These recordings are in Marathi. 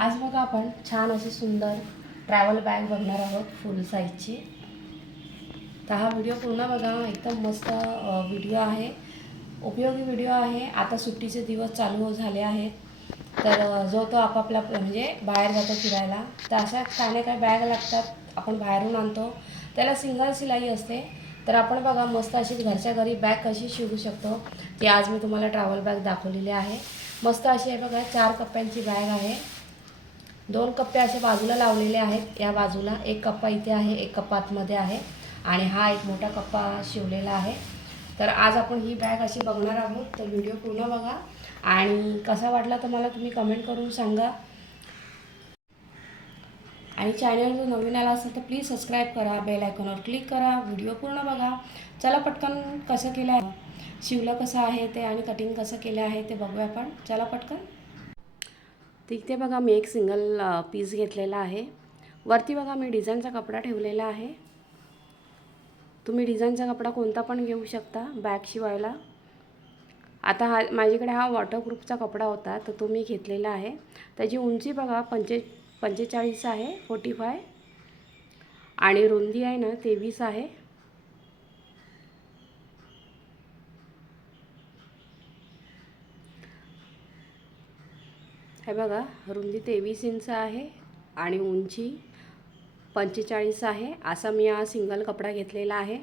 आज बघा आपण छान अशी सुंदर ट्रॅव्हल बॅग बघणार आहोत फुल साईजची तर हा व्हिडिओ पूर्ण बघा एकदम मस्त व्हिडिओ आहे. उपयोगी व्हिडिओ आहे. आता सुट्टीचे दिवस चालू झाले आहेत. तर जो तो आपापला म्हणजे बाहेर जातो फिरायला तर अशा काही ना काही बॅग लागतात आपण बाहेरून आणतो. त्याला सिंगल सिलाई असते. तर आपण बघा मस्त अशी घरच्या घरी बॅग कशी शिवू शकतो ती आज मी तुम्हाला ट्रॅव्हल बॅग दाखवलेली आहे. मस्त अशी आहे बघा चार कप्प्यांची बॅग आहे. दोन कप्पे असे बाजूला लावलेले आहेत. या बाजूला एक कप्पा इथे आहे एक कप्पा आतमध्ये आहे आणि हा एक मोठा कप्पा शिवलेला आहे. तर आज आपण ही बॅग अशी बघणार आहोत. तर व्हिडिओ पूर्ण बघा. आणि कसा वाटला तर मला तुम्ही कमेंट करून सांगा. आणि चॅनल जर नवीन आला असेल तर प्लीज सबस्क्राईब करा बेल आयकॉनवर क्लिक करा. व्हिडिओ पूर्ण बघा. चला पटकन कसं केलं आहे शिवलं कसं आहे ते आणि कटिंग कसं केलं आहे ते बघूया आपण. चला पटकन. तर इथे बघा मी एक सिंगल पीस घेतलेला आहे. वरती बघा मी डिझाईनचा कपडा ठेवलेला आहे. तुम्ही डिझाईनचा कपडा कोणता पण घेऊ शकता बॅग शिवायला. आता हा माझ्याकडे हा वॉटरप्रूफचा कपडा होता तर तो मी घेतलेला आहे. त्याची उंची बघा पंचे पंचेचाळीस आहे फोर्टी फाय आणि रुंदी आहे ना तेवीस आहे. हे बघा रुंदी तेवीस इंच आहे आणि उंची पंचेचाळीस आहे. असा मी हा सिंगल कपडा घेतलेला आहे.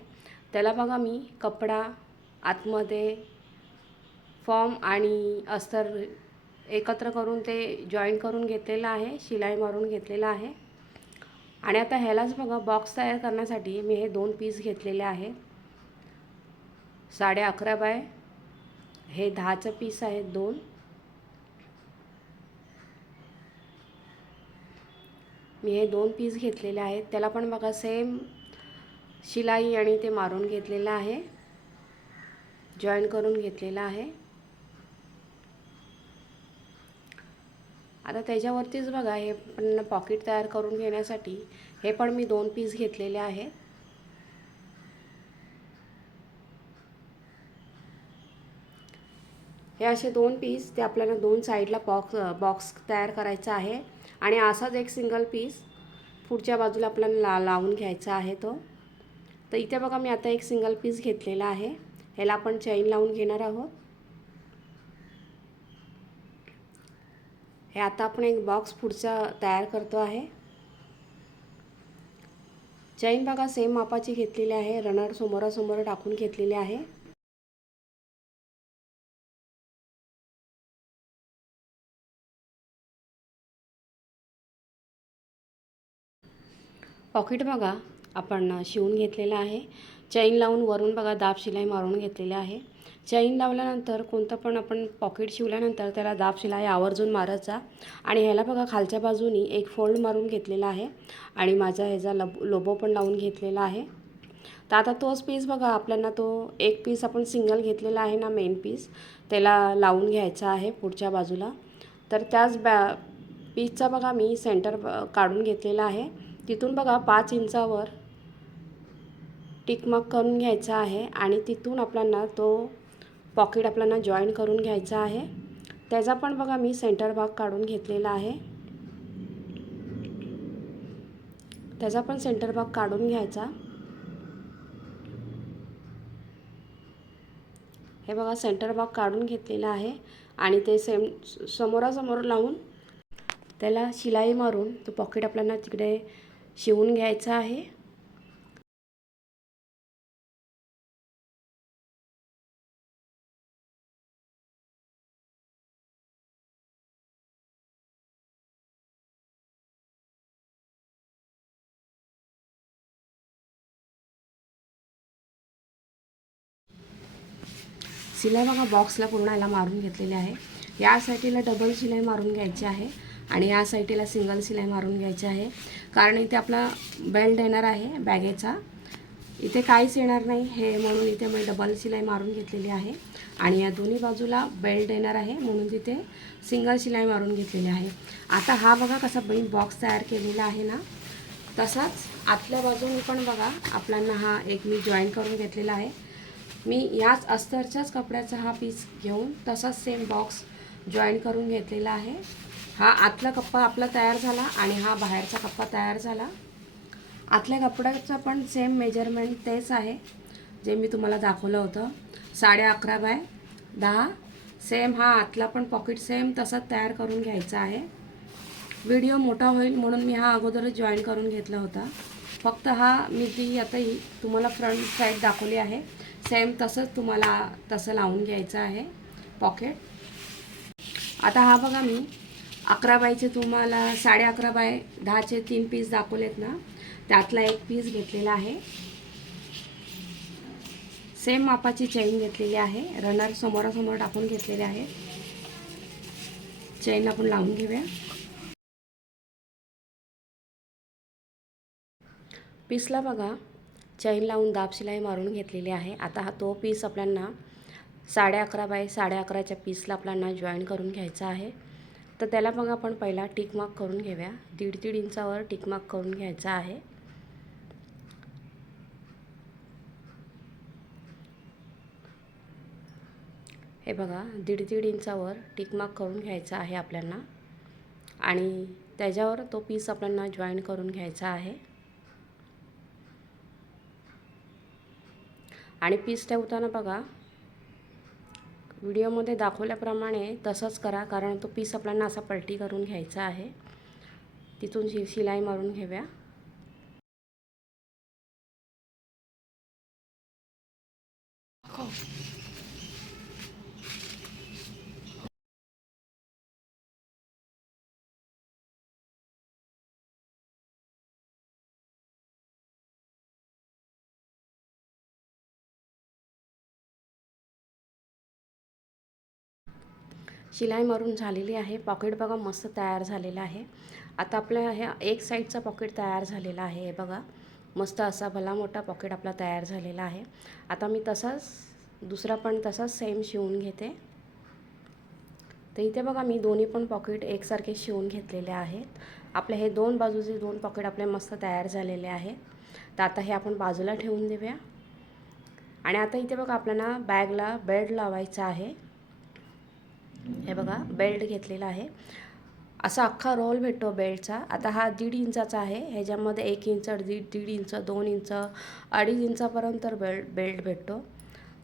त्याला बघा मी कपडा आतमध्ये फॉर्म आणि अस्तर एकत्र करून ते जॉईन करून घेतलेलं आहे शिलाई मारून घेतलेला आहे. आणि आता ह्यालाच बघा बॉक्स तयार करण्यासाठी मी हे दोन पीस घेतलेले आहेत. साडे अकरा बाय हे दहाचं पीस आहेत दोन. मी हे दोन पीस घेतलेले आहेत. त्याला पण बघा सेम शिलाई आणि ते मारून घेतलेलं आहे. जॉईन करून घेतलेलं आहे. आता त्याच्यावरतीच बघा हे पण पॉकेट तयार करून घेण्यासाठी हे पण मी दोन पीस घेतलेले आहेत. हे असे दोन पीस ते आपल्याला दोन साईडला बॉक्स बॉक्स तयार करायचा आहे. आणि असाच एक सिंगल पीस पुढच्या बाजूला आपल्याला ला लावून घ्यायचा आहे तो. तर इथे बघा मी आता एक सिंगल पीस घेतलेला आहे. ह्याला आपण चैन लावून घेणार आहोत. हे आता आपण एक बॉक्स पुढचा तयार करतो आहे. चैन बघा सेम मापाची घेतलेली आहे. रनर समोरासमोर टाकून घेतलेली आहे. पॉकेट बघा आपण शिवून घेतलेलं आहे. चैन लावून वरून बघा दाब शिलाई मारून घेतलेली आहे. चैन लावल्यानंतर कोणतं पण आपण पॉकेट शिवल्यानंतर त्याला दाब शिलाई आवर्जून मारायचा आणि ह्याला बघा खालच्या बाजूनी एक फोल्ड मारून घेतलेला आहे. आणि माझा ह्याचा लब लोबो पण लावून घेतलेला आहे. तर आता तोच पीस बघा आपल्याला तो एक पीस आपण सिंगल घेतलेला आहे ना मेन पीस त्याला लावून घ्यायचा आहे पुढच्या बाजूला. तर त्याच बॅ पीसचा बघा मी सेंटर काढून घेतलेला आहे. तिथून बघा पाच इंचावर टिकमार्क करून घ्यायचा आहे आणि तिथून आपल्याला तो पॉकेट आपल्याला जॉईन करून घ्यायचा आहे. त्याचा पण बघा मी सेंटर भाग काढून घेतलेला आहे. त्याचा पण सेंटर भाग काढून घ्यायचा. हे बघा सेंटर भाग काढून घेतलेला आहे आणि ते सेम समोरासमोर लावून त्याला शिलाई मारून तो पॉकेट आपल्याला तिकडे शिवून घ्यायचा आहे. शिलाई बघा बॉक्सला पूर्ण याला मारून घेतलेली आहे. या साईडला डबल शिलाई मारून घ्यायची आहे. आणि या साईटीला सिंगल शिलाई मारून घ्यायची आहे. कारण इथे आपला बेल्ट येणार आहे बॅगेचा. इथे काहीच येणार नाही. हे म्हणून इथे मी डबल शिलाई मारून घेतलेली आहे. आणि या दोन्ही बाजूला बेल्ट येणार आहे म्हणून तिथे सिंगल शिलाई मारून घेतलेली आहे. आता हा बघा कसा मी बॉक्स तयार केलेला आहे ना. तसाच आतल्या बाजूने पण बघा आपल्याला हा एक मी जॉईन करून घेतलेला आहे. मी याच अस्तरच्याच कपड्याचा हा पीस घेऊन तसाच सेम बॉक्स जॉईन करून घेतलेला आहे. हा आतला कप्पा आपला तयार झाला आणि हा बाहेरचा कप्पा तयार झाला. आतल्या कपड्याचं पण सेम मेजरमेंट तेच आहे जे मी तुम्हाला दाखवलं होतं. साडे अकरा बाय दहा सेम हा आतला पण पॉकेट सेम तसाच तयार करून घ्यायचा आहे. व्हिडिओ मोठा होईल म्हणून मी हा अगोदरच जॉईन करून घेतला होता. फक्त हा मी ती आता ही तुम्हाला फ्रंट साईड दाखवली आहे. सेम तसंच तुम्हाला तसं लावून घ्यायचं आहे पॉकेट आता हा बघा मी अकरा बायचे तुम्हाला साडे अकरा बाय दहाचे तीन पीस दाखवलेत ना त्यातला एक पीस घेतलेला आहे. सेम मापाची चैन घेतलेली आहे. रनर समोरासमोर टाकून घेतलेले आहे. चैन आपण लावून घेऊया. पीसला बघा. चैन लावून दाब शिलाई मारून घेतलेली आहे. आता हा तो पीस आपल्याला साडे अकरा बाय साडे अकराच्या पीसला आपल्याला जॉईन करून घ्यायचा आहे. तर त्याला मग आपण पहिला टिकमार्क करून घेऊया. दीड दीड इंचावर टिकमार्क करून घ्यायचा आहे. हे बघा दीड दीड इंचावर टिकमार्क करून घ्यायचा आहे आपल्याला. आणि त्याच्यावर तो पीस आपल्याला जॉईन करून घ्यायचा आहे. आणि पीस ठेवताना बघा व्हिडिओमध्ये दाखवल्याप्रमाणे तसंच करा कारण तो पीस आपल्याला असा पलटी करून घ्यायचा आहे. तिथून शि शिलाई मारून घेऊया. शिलाई मारून झालेली आहे. पॉकेट बघा मस्त तयार झालेलं आहे. आता आपल्या ह्या एक साईडचा पॉकेट तयार झालेला आहे. हे बघा मस्त असा भला मोठा पॉकेट आपला तयार झालेला आहे. आता मी तसाच दुसरा पण तसाच सेम शिवून घेते. तर इथे बघा मी दोन्ही पण पॉकेट एकसारखे शिवून घेतलेले आहेत. आपले हे दोन बाजूचे दोन पॉकेट आपले मस्त तयार झालेले आहेत. तर आता हे आपण बाजूला ठेवून देऊया. आणि आता इथे बघा आपल्याला बॅगला बेल्ट लावायचा आहे. हे बघा बेल्ट घेतलेला आहे. असा अख्खा रोल भेटतो बेल्टचा आता हा दीड इंचाचा आहे. ह्याच्यामध्ये एक इंच दीड दीड इंच दोन इंच अडीच इंचापर्यंत बेल्ट बेल्ट भेटतो.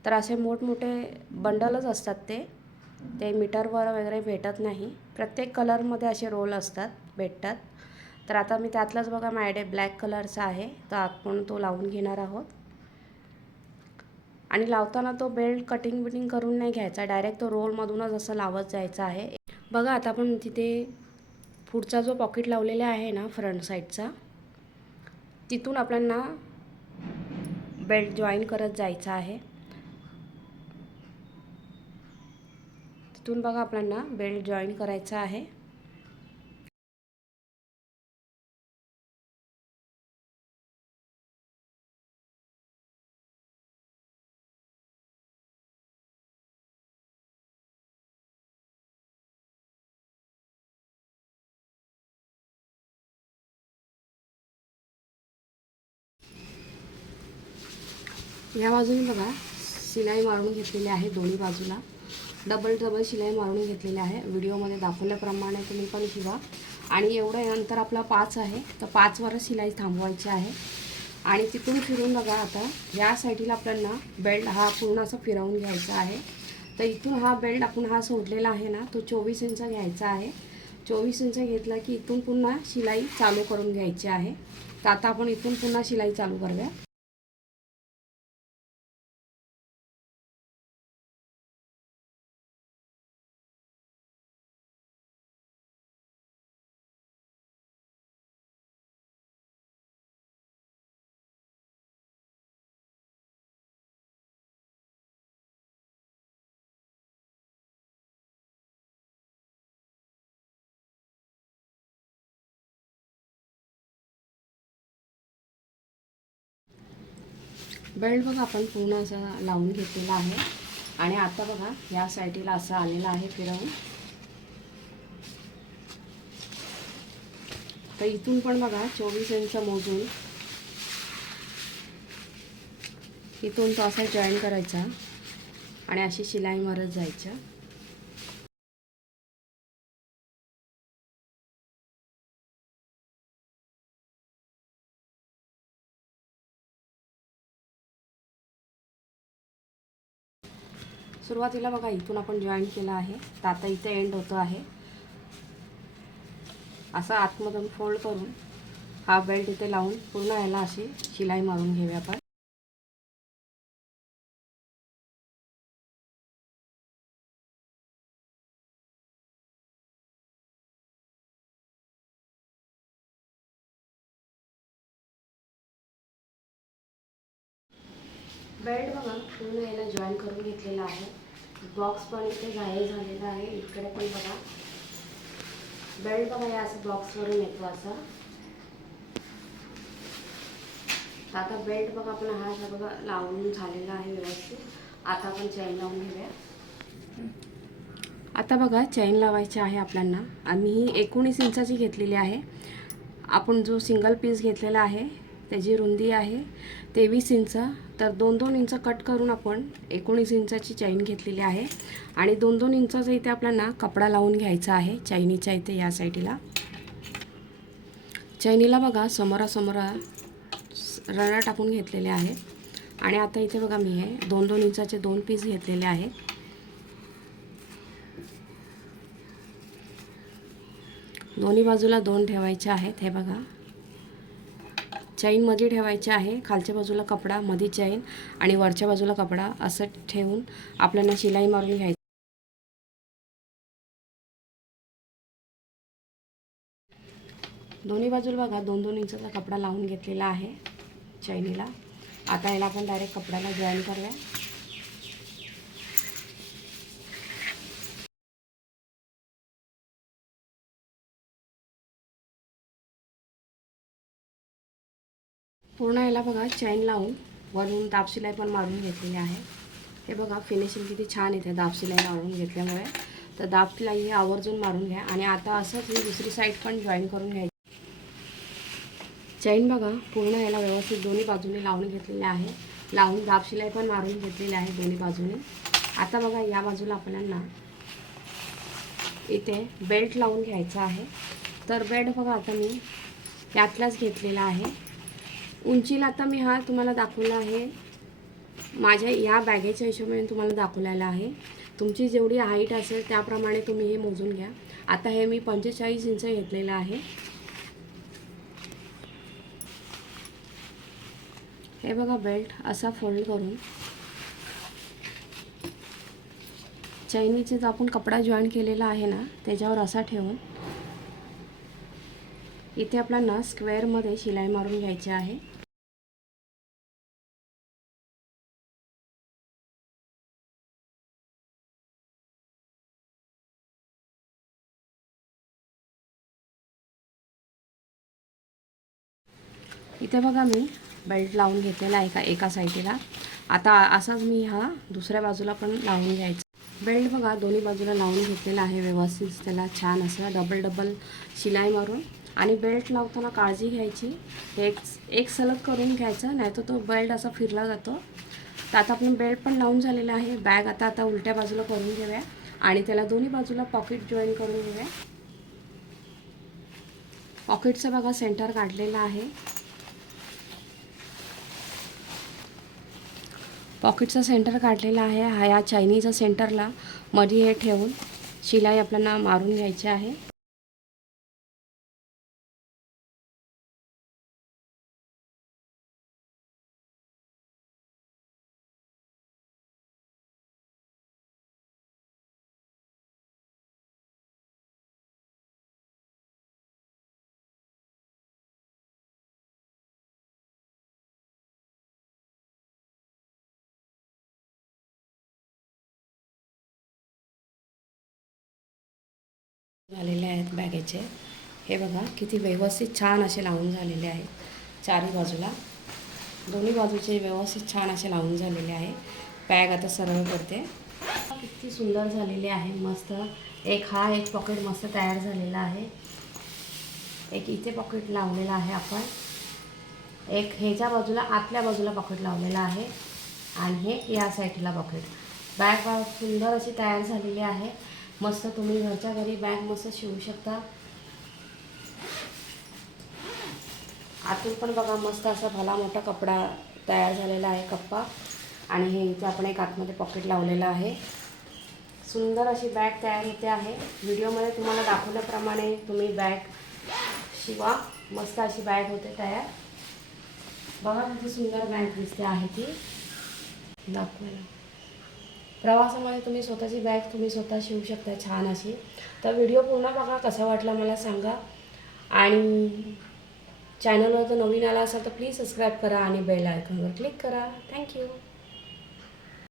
तर असे मोठमोठे बंडलच असतात ते. ते मीटरवर वगैरे भेटत नाही. प्रत्येक कलरमध्ये असे रोल असतात भेटतात. तर आता मी त्यातलाच बघा माझ्याकडे ब्लॅक कलरचा आहे. तर आपण तो लावून घेणार आहोत. आणि लावताना तो बेल्ट कटिंग बिटिंग करून नाही घ्यायचा. डायरेक्ट तो रोलमधूनच असं लावत जायचा आहे. बघा आता आपण तिथे पुढचा जो पॉकेट लावलेला आहे ना फ्रंट साईडचा तिथून आपल्यांना बेल्ट जॉईन करत जायचा आहे. तिथून बघा आपल्यांना बेल्ट जॉईन करायचा आहे. या बाजूने बघा शिलाई मारून घेतलेली आहे दोन्ही बाजूला. डबल डबल शिलाई मारून घेतलेली आहे. व्हिडिओमध्ये दाखवल्याप्रमाणे तुम्ही पण शिवा. आणि एवढं अंतर आपला पाच आहे. तर पाचवरच शिलाई थांबवायची आहे. आणि तिथून फिरून बघा आता या साईडला आपल्याला बेल्ट हा पूर्ण असा फिरवून घ्यायचा आहे. तर इथून हा बेल्ट आपण हा सोडलेला आहे ना तो चोवीस इंच घ्यायचा आहे. चोवीस इंच घेतला की इथून पुन्हा शिलाई चालू करून घ्यायची आहे. तर आता आपण इथून पुन्हा शिलाई चालू करूया. बेल्ट बघा आपण पूर्ण असं लावून घेतलेला आहे. आणि आता बघा या साईडला असं आलेलं आहे फिरवून. तर इथून पण बघा चोवीस इंच मोजून. इथून तो असा जॉईन करायचा. आणि अशी शिलाई मारत जायच्या. सुरुवातीला बघा इथून आपण जॉईन केलं आहे. तर आता इथे एंड होतो आहे. असा आतमधून फोल्ड करून हा बेल्ट इथे लावून पूर्ण याला अशी शिलाई मारून घेऊया आपण. बेल्ट बघा पूर्ण याला जॉईन करून घेतलेला आहे. बॉक्स पण इथे घायल झालेला आहे. इकडे पण बघा. बेल्ट बघा या असं बॉक्सवरून येतो असा. आता बेल्ट बघा आपण हा असा बघा लावून झालेला आहे व्यवस्थित. आता आपण चैन लावून घेऊया. आता बघा चैन लावायची आहे आपल्यांना. आम्ही ही एकोणीस इंचाची घेतलेली आहे. आपण जो सिंगल पीस घेतलेला आहे त्याची रुंदी आहे तेवीस इंच. तर दोन दोन इंच कट करून आपण एकोणीस इंचाची चैन घेतलेली आहे. आणि दोन दोन इंचाचा इथे आपल्याला कपडा लावून घ्यायचा आहे चैनीच्या इथे या साईडला. चैनीला बघा समोरासमोरा रडा टाकून घेतलेले आहे. आणि आता इथे बघा मी हे दोन दोन इंचाचे दोन पीस घेतलेले आहे. दोन्ही बाजूला दोन ठेवायचे आहेत. हे बघा चैनमध्ये ठेवायची आहे. खालच्या बाजूला कपडा मध्ये चैन आणि वरच्या बाजूला कपडा असं ठेवून आपल्याला शिलाई मारून घ्यायची. दोन्ही बाजूला बघा दोन दोन इंचाचा कपडा लावून घेतलेला आहे चैनीला आता याला आपण डायरेक्ट कपड्याला जॉईन करूया. पूर्ण याला बघा चैन लावून वरून दाबशिलाई पण मारून घेतलेली आहे. हे बघा फिनिशिंग किती छान येते दाबशिलाई मारून घेतल्यामुळे. तर दाबशिलाई ही आवर्जून मारून घ्या. आणि आता असंच ही दुसरी साईड पण जॉईन करून घ्यायची. चैन बघा पूर्ण याला व्यवस्थित दोन्ही बाजूने लावून घेतलेले आहे. लावून दाबशिलाई पण मारून घेतलेली आहे दोन्ही बाजूने. आता बघा या बाजूला आपल्याला इथे बेल्ट लावून घ्यायचा आहे. तर बेल्ट बघा आता मी यातलाच घेतलेला आहे. उंचीला आता मी हा तुम्हाला दाखवला आहे. माझ्या या बॅगेच्या हिशोबाने तुम्हाला दाखवलेला आहे. तुमची जेवढी हाईट असेल त्याप्रमाणे तुम्ही हे मोजून घ्या. आता हे मी पंचेचाळीस इंच घेतलेलं आहे. हे बघा बेल्ट असा फोल्ड करून. चैनीचे जो आपण कपडा जॉईन केलेला आहे ना त्याच्यावर असा ठेवून. इथे आपल्याला स्क्वेअरमध्ये शिलाई मारून घ्यायची आहे. इथे बघा मी बेल्ट लावून घेतलेला आहे का एका साईडला. आता असाच मी हा दुसऱ्या बाजूला पण लावून घ्यायचा. बेल्ट बघा दोन्ही बाजूला लावून घेतलेला आहे व्यवस्थित. त्याला छान असं डबल डबल शिलाई मारून. आणि बेल्ट लावताना काळजी घ्यायची. एक एक सलग करून घ्यायचं नाही तर तो बेल्ट असा फिरला जातो. तर आता आपण बेल्ट पण लावून झालेला आहे. बॅग आता आता उलट्या बाजूला करून घेऊया. आणि त्याला दोन्ही बाजूला पॉकेट जॉईन करून घेऊया. पॉकेटचं बघा सेंटर काढलेलं आहे. पॉकेटचा सेंटर काढलेला आहे. हा या चायनीच्या सेंटरला मध्ये हे ठेवून शिलाई आपल्याला मारून घ्यायची आहे. झालेले आहेत बॅगेचे. हे बघा किती व्यवस्थित छान असे लावून झालेले आहेत. चारी बाजूला. दोन्ही बाजूचे व्यवस्थित छान असे लावून झालेले आहे. बॅग आता सरळ करते. किती सुंदर झालेले आहे मस्त. एक हा एक पॉकेट मस्त तयार झालेला आहे. एक इथे पॉकेट लावलेला आहे आपण. एक ह्याच्या बाजूला आतल्या बाजूला पॉकेट लावलेला आहे. आणि हे या साईडला पॉकेट बॅग सुंदर अशी तयार झालेली आहे. मस्त तुम्ही घरच्या घरी बॅग मस्त शिवू शकता. आतून पण बघा मस्त असा भला मोठा कपडा तयार झालेला आहे कप्पा. आणि हे इथे आपण एक आतमध्ये पॉकेट लावलेलं आहे. सुंदर अशी बॅग तयार होते आहे. व्हिडिओमध्ये तुम्हाला दाखवल्याप्रमाणे तुम्ही बॅग शिवा. मस्त अशी बॅग होते तयार. बघा किती सुंदर बॅग दिसते आहे ती. दाखवायला प्रवासामध्ये तुम्ही स्वतःची बॅग तुम्ही स्वतः शिवू शकता छान अशी. तर व्हिडिओ पूर्ण बघा कसा वाटला मला सांगा. आणि चॅनलवर जर नवीन आला असाल तर प्लीज सबस्क्राईब करा आणि बेल आयकॉनवर क्लिक करा. थँक्यू